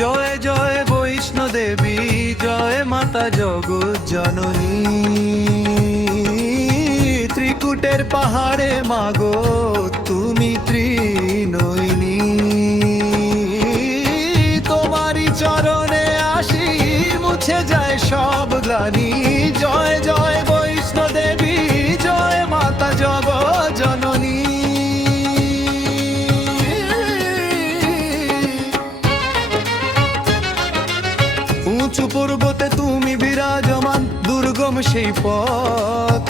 জয় জয় বৈষ্ণো দেবী, জয় মাতা জগৎ জননী। ত্রিকুটের পাহাড়ে মাগো তুমি ত্রিনয়নী। তোমারই চরণে আসি, মুছে যায় সব গ্লানি। জয় জয় বৈষ্ণো দেবী, জয় মাতা জগৎ জননী। উঁচু পর্বতে তুমি বিরাজমান, দুর্গম সেই পথ।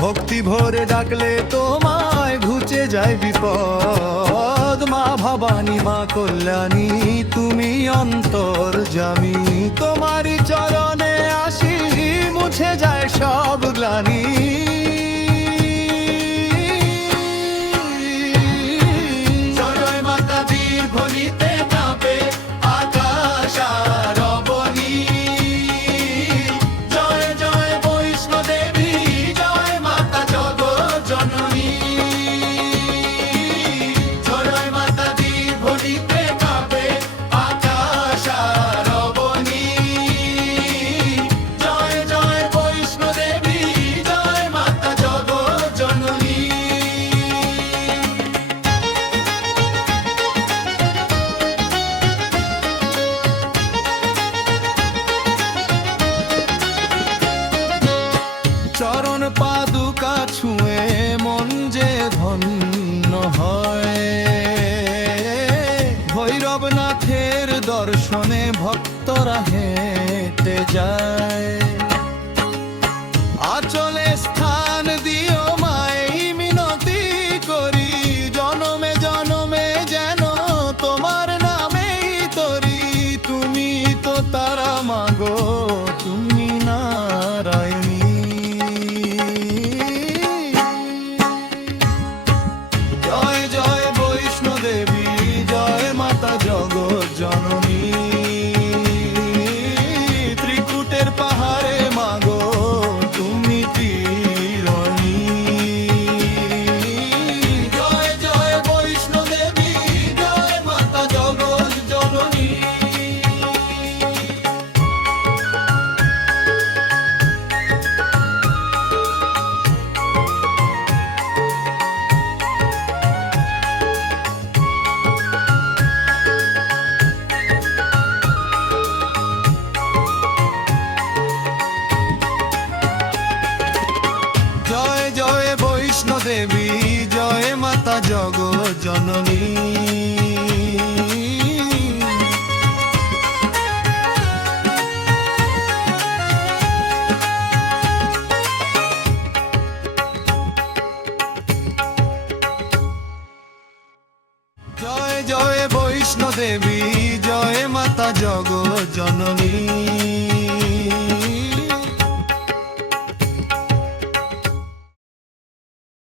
ভক্তি ভরে ডাকলে তোমায় ঘুচে যায় বিপদ। মা ভবানী, মা কল্যাণী, তুমি অন্তর্যামী। তোমারই চরণে আসি, মুছে যায় সব গ্লানি। জয় মাতা বীর ধ্বনিতে কাঁপে আকাশ আর অবনী। জয় জয় বৈষ্ণো দেবী, জয় মাতা জগৎ জননী। জয় মাতা বীর ধ্বনিতে কাঁপে আকাশ আর অবনী। জয় জয় বৈষ্ণো দেবী, জয় মাতা জগৎ জননী। চরণ পাদুকা ছুঁয়ে মন যে ধন্য হয়। ভৈরবনাথের দর্শনে ভক্তরা হেঁটে যায়। আচলে স্থান দিও মাই মিনতি করি, জনমে জনমে যেন তোমার নামেই তরি। তুমি তো তারা মাগো, তুমি নারায়ণী। জয় জয় বৈষ্ণো দেবী, জয় মাতা জগৎ জননী। ত্রিকুটের পাহাড়ে মাগো তুমি ত্রিনয়নী। জয় জয় বৈষ্ণো দেবী, জয় মাতা জগৎ জননী। জয় জয় বৈষ্ণো দেবী, জয় মাতা জগৎ জননী। জয় জয় বৈষ্ণো দেবী, জয় মাতা জগৎ জননী।